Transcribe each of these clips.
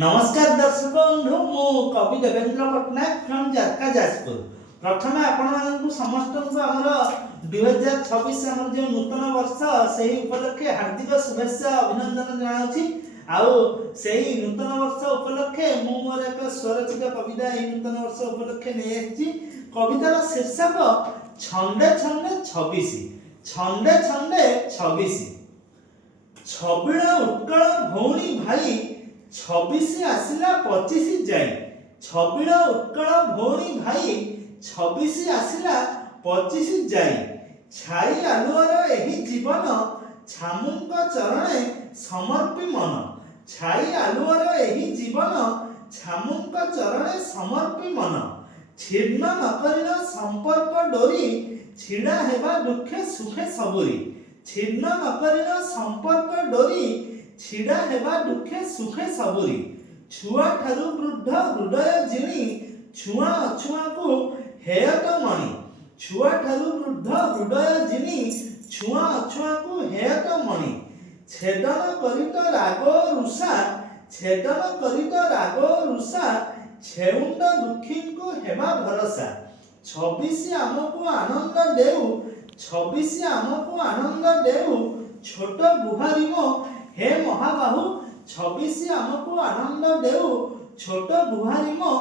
नमस्कार दर्शक बंधु मु कवि देवेंद्र पट्टनायक फ्रॉम जारका जाजपुर। प्रथम आपण समस्त आमर 2026 आमर जो नूतन वर्ष से उपलक्षे हार्दिक शुभेच्छा अभिनंदन जनाऊँगी। आउ सेही नूतन वर्ष उपलक्षे मु मोर एक स्वरचित कविता यह नूतन वर्ष उपलक्षे नहीं। कवितार शीर्षक छंदे छंदे 26 छंदे छंदे 26 छबिल उत्कल भौणी भाई 26 आसिला 25 जाई। छबिल उत्कल भौणी भाई 26 आसिला 25 जाई। छाई आलुआर एही जीवन छामुंक चरणे समर्पी मन। छाई आलुआर एही जीवन छामुंक चरणे समर्पी मन। छिन्न नकरिन संपर्क डोरी छिड़ा हेबा दुखे सुखे सबुरी। छिन्न नकरिन संपर्क डोरी छिड़ा हेबा दुखे सुखे सबुरी। छुआ ठारू वृद्ध हृदय जिणी छुआ अछुआ को हेयत मणि। छुआ ठारू वृद्ध हृदय जिणी छुआ अछुआ को हेयत मणि। छेदन करित राग रुषा छेदन करित राग रुषा छेउंड दुखी को हेबा भरोसा। 26 आमको आनंद देउ 26 आमको आनंद देउ छोट बुहारिमो हे महाबाहु। 26 आमको आनंद देउ छोट बुहारिमो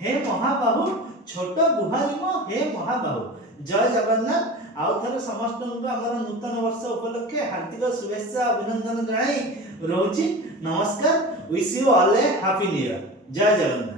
हे महाबाहु। छोट बुहारिमो हे महाबाहु। जय जगन्नाथ। आउ थरे समस्त आमर नूतन वर्ष उपलक्षे हार्दिक शुभेच्छा अभिनंदन जनाई रोची। नमस्कार। Wish you all A happy new year. जय जगन्नाथ।